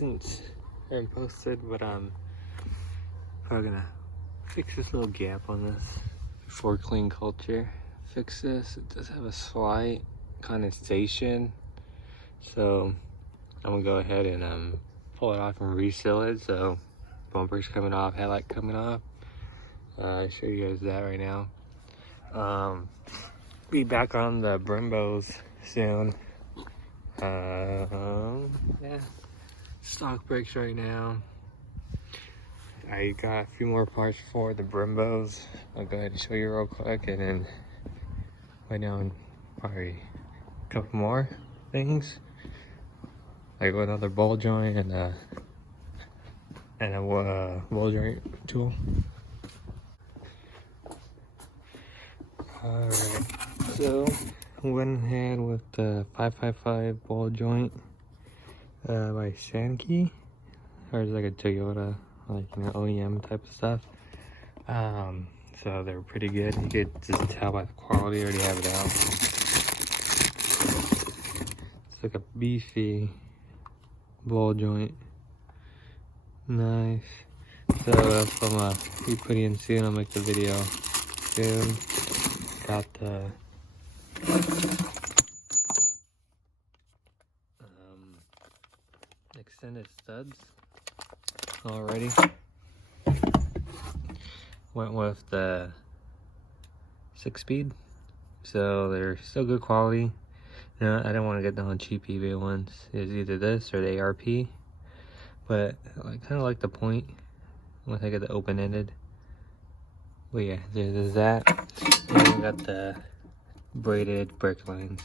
since I haven't posted, but I'm probably gonna fix this little gap on this before clean culture. Fix this. It does have a slight condensation, so I'm gonna go ahead and pull it off and reseal it. So bumper's coming off, headlight coming off. I'll show you guys that right now. Be back on the brembos soon. Yeah, stock brakes right now. I got a few more parts for the brembos. I'll go ahead and show you real quick, and then right now probably a couple more things, like another ball joint and a ball joint tool. Alright, so I went ahead with the 555 ball joint by Sankey, or it's like a Toyota, like, you know, OEM type of stuff. So they're pretty good. You could just tell by the quality. I already have it out. It's like a beefy ball joint. Nice. So that's what I'm be putting in soon. I'll make the video soon. Got the extended studs already. Went with the 6-speed, so they're still good quality. You know, I didn't want to get the cheap eBay ones. It's either this or the ARP, but I kind of like the point once I get the open-ended. But yeah, there's that. And we got the braided brake lines.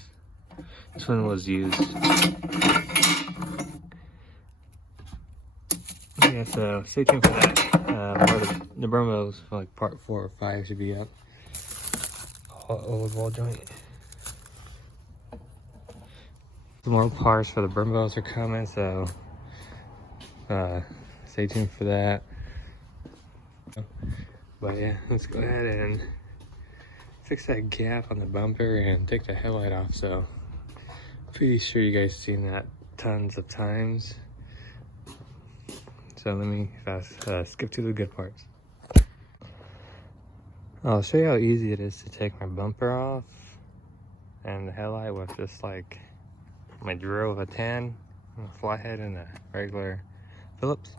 This one was used. Yeah, so stay tuned for that. The brembos, like part 4 or 5, should be up. Old ball joint. Some more parts for the brembos are coming, so stay tuned for that. But yeah, let's go ahead and fix that gap on the bumper and take the headlight off. So pretty sure you guys seen that tons of times. So let me skip to the good parts. I'll show you how easy it is to take my bumper off and the headlight with just like my drill with a 10, a flathead, and a regular Phillips.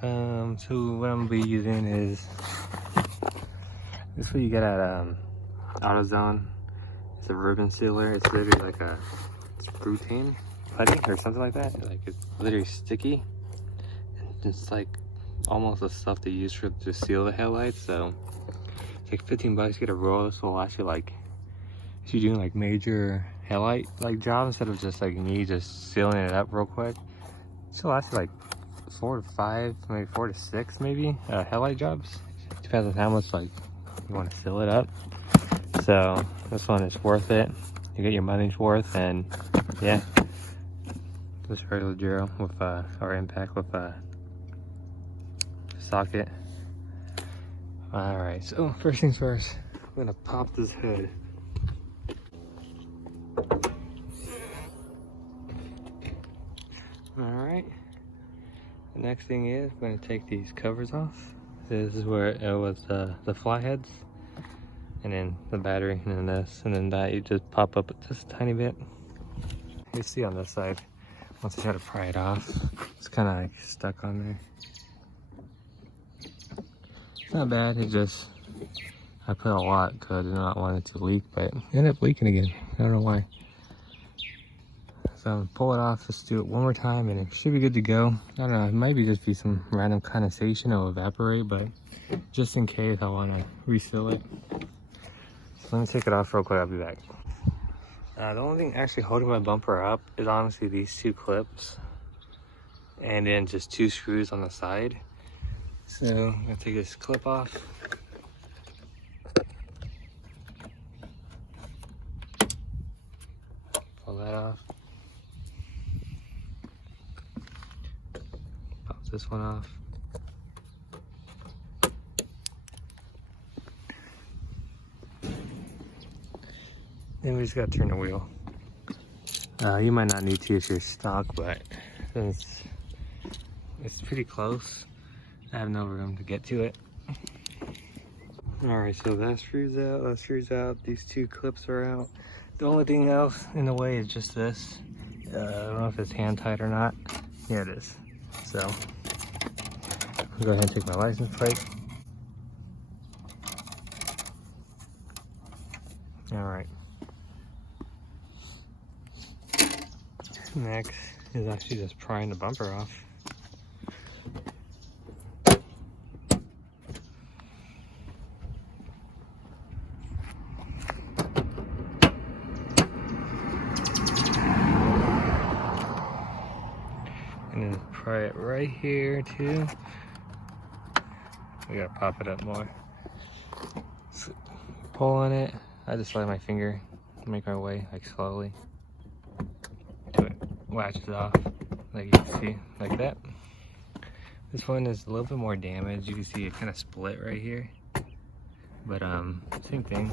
So what I'm gonna be using is this is what you get at AutoZone. It's a ribbon sealer. It's literally like a screw-tin putty or something like that. Like, it's literally sticky. It's like almost the stuff they use to seal the headlights. So it's like 15 bucks. You get a roll. This will last you like, if you're doing like major headlight like job, instead of just like me just sealing it up real quick. This will last you like 4 to 5, maybe 4 to 6 maybe headlight jobs. Depends on how much like you want to seal it up. So this one is worth it. You get your money's worth, and yeah, this regular drill with or impact with socket. All right, so first things first, I'm gonna pop this hood. All right, the next thing is I'm gonna take these covers off. This is where it was the fly heads, and then the battery, and then this, and then that. You just pop up just a tiny bit. You see on this side, once I try to pry it off, it's kind of like stuck on there. It's not bad, it just, I put a lot because I did not want it to leak, but it ended up leaking again. I don't know why. So pull it off, let's do it one more time, and it should be good to go. I don't know, it might be just some random condensation, it'll evaporate, but just in case I want to reseal it. So let me take it off real quick, I'll be back. The only thing actually holding my bumper up is honestly these 2 clips, and then just 2 screws on the side. So I'm gonna take this clip off. Pull that off. Pop this one off. Then we just gotta turn the wheel. You might not need to use your stock, but since it's pretty close. I have no room to get to it. Alright, so that screw's out, these two clips are out. The only thing else in the way is just this. I don't know if it's hand tight or not. Yeah, it is. So, I'll go ahead and take my license plate. Alright. Next is actually just prying the bumper off. And then pry it right here too. We gotta pop it up more. So, pull on it. I just slide my finger, make my way like slowly. Do it. Latches off, like you can see, like that. This one is a little bit more damaged. You can see it kind of split right here. But same thing.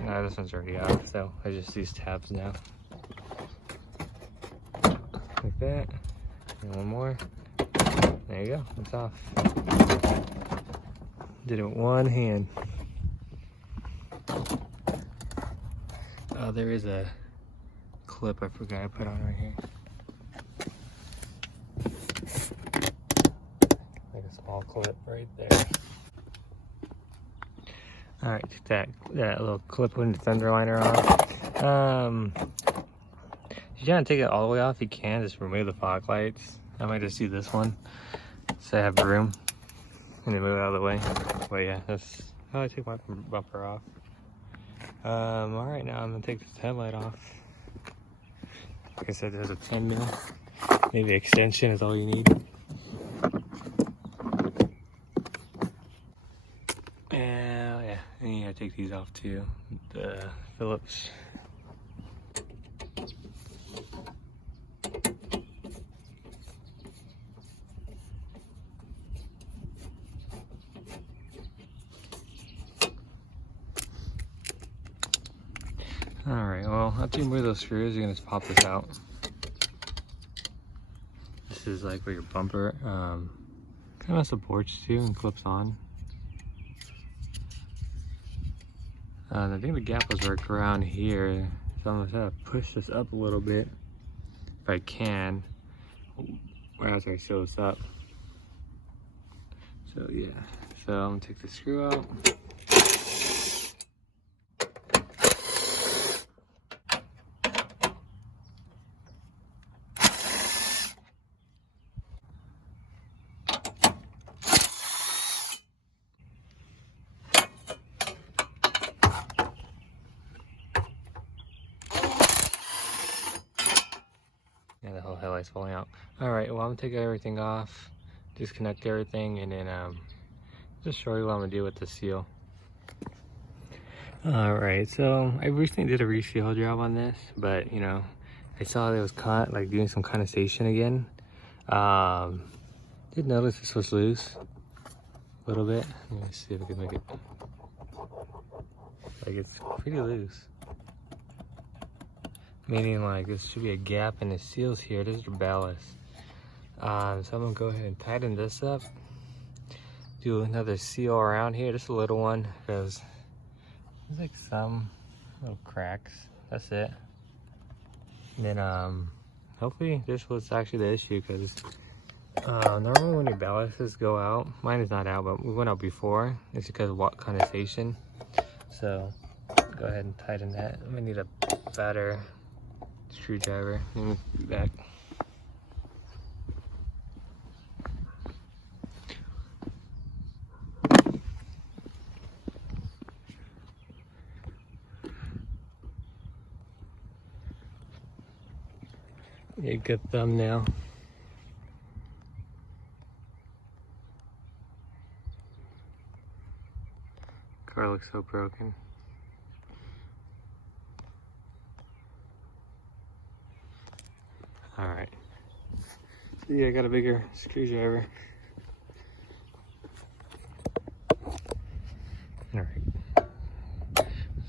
Nah, this one's already off, so I just use tabs now. Like that. And one more. There you go, it's off. Did it with one hand. Oh, there is a clip I forgot I put on right here. Like a small clip right there. Alright, take that little clip with the fender liner on. If you want to take it all the way off, you can. Just remove the fog lights. I might just do this one so I have room and then move it out of the way. But yeah, that's how I take my bumper off. Alright, now I'm gonna take this headlight off. Like I said, there's a 10 mil. Maybe extension is all you need. And yeah, and you gotta take these off too. The Phillips. Alright, well, after you remove those screws, you're gonna just pop this out. This is like where your bumper kind of supports too and clips on. I think the gap was worked around here, so I'm gonna push this up a little bit if I can, right after I sew this up. So yeah, so I'm gonna take the screw out. Yeah, the whole headlight's falling out. Alright, well, I'm gonna take everything off, disconnect everything, and then just show you what I'm gonna do with the seal. Alright, so I recently did a reseal job on this, but you know, I saw it was caught like doing some condensation again. Did notice this was loose a little bit. Let me see if I can make it. Like, it's pretty loose. Meaning like this should be a gap in the seals here. This is your ballast. So I'm gonna go ahead and tighten this up. Do another seal around here, just a little one, because there's like some little cracks. That's it. And then hopefully this was actually the issue, because normally when your ballasts go out, mine is not out, but we went out before. It's because of water condensation. So go ahead and tighten that. I'm gonna need a fatter screwdriver. Let me be back. Yeah, good thumbnail. Car looks so broken. Alright. So yeah, I got a bigger screwdriver. Alright.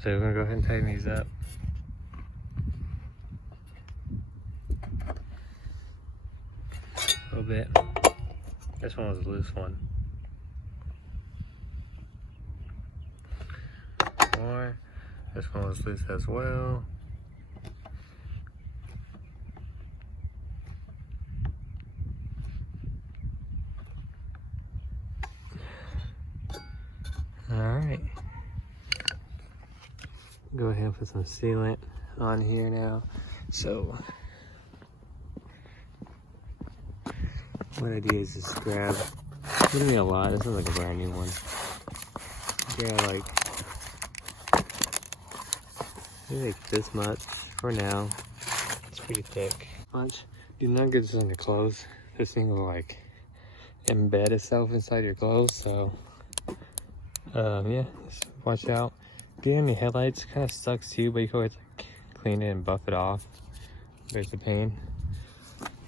So we're gonna go ahead and tighten these up. a little bit. This one was a loose one. More. This one was loose as well. Alright. Go ahead and put some sealant on here now. So what I do is just grab, it didn't need a lot, this is like a brand new one. Yeah, like this much for now. It's pretty thick. Much. Do not get this on your clothes. This thing will like embed itself inside your clothes, so yeah, just watch out. Getting any headlights kind of sucks too, but you can always like clean it and buff it off. There's the pain.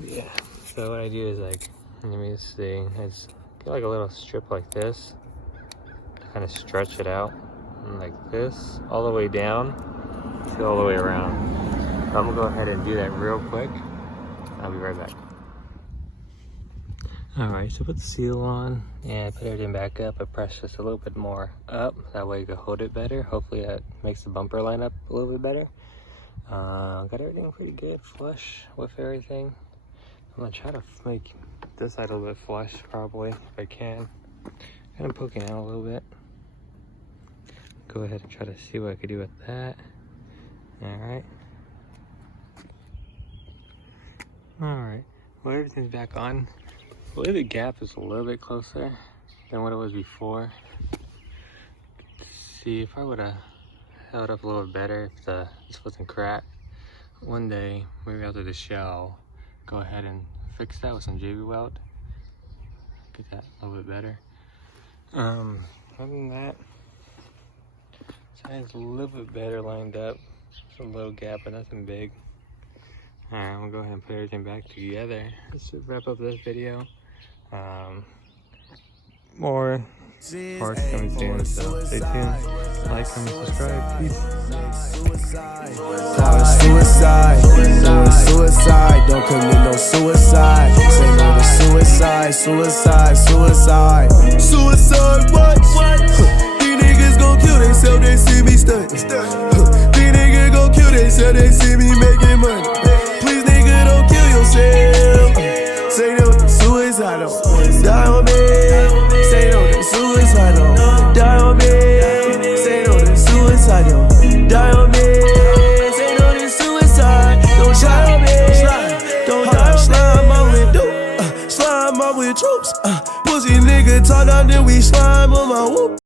Yeah. So what I do is like, let me see, I just get like a little strip like this, kind of stretch it out, and like this, all the way down, to all the way around. So I'm gonna go ahead and do that real quick. I'll be right back. Alright, so put the seal on and put everything back up. I press just a little bit more up, that way you can hold it better. Hopefully that makes the bumper line up a little bit better. Got everything pretty good, flush with everything. I'm gonna try to make this side a little bit flush, probably, if I can. Kind of poking out a little bit. Go ahead and try to see what I could do with that. Alright. Alright, well, everything's back on. I believe the gap is a little bit closer than what it was before. Let's see if I would have held up a little bit better if this wasn't cracked. One day, maybe after the show, go ahead and fix that with some JB weld. Get that a little bit better. Other than that, side's a little bit better lined up. Just a little gap, but nothing big. Alright, I'm gonna go ahead and put everything back together. Let's wrap up this video. More parts coming soon, so stay tuned. Like, comment, subscribe. Peace. Suicide, don't commit no suicide. Say no to suicide, what? These niggas gon' kill themselves, they see me stunt. These niggas gon' kill themselves, they see me making money. Please nigga, don't kill yourself. Say no to suicide, die on me. Say no to suicide, die on me. Say no to suicide, die on me. Say no to suicide, don't die on me. Don't die, slime my window, slime my with troops. Pussy nigga talk down, then we slime on my whoop.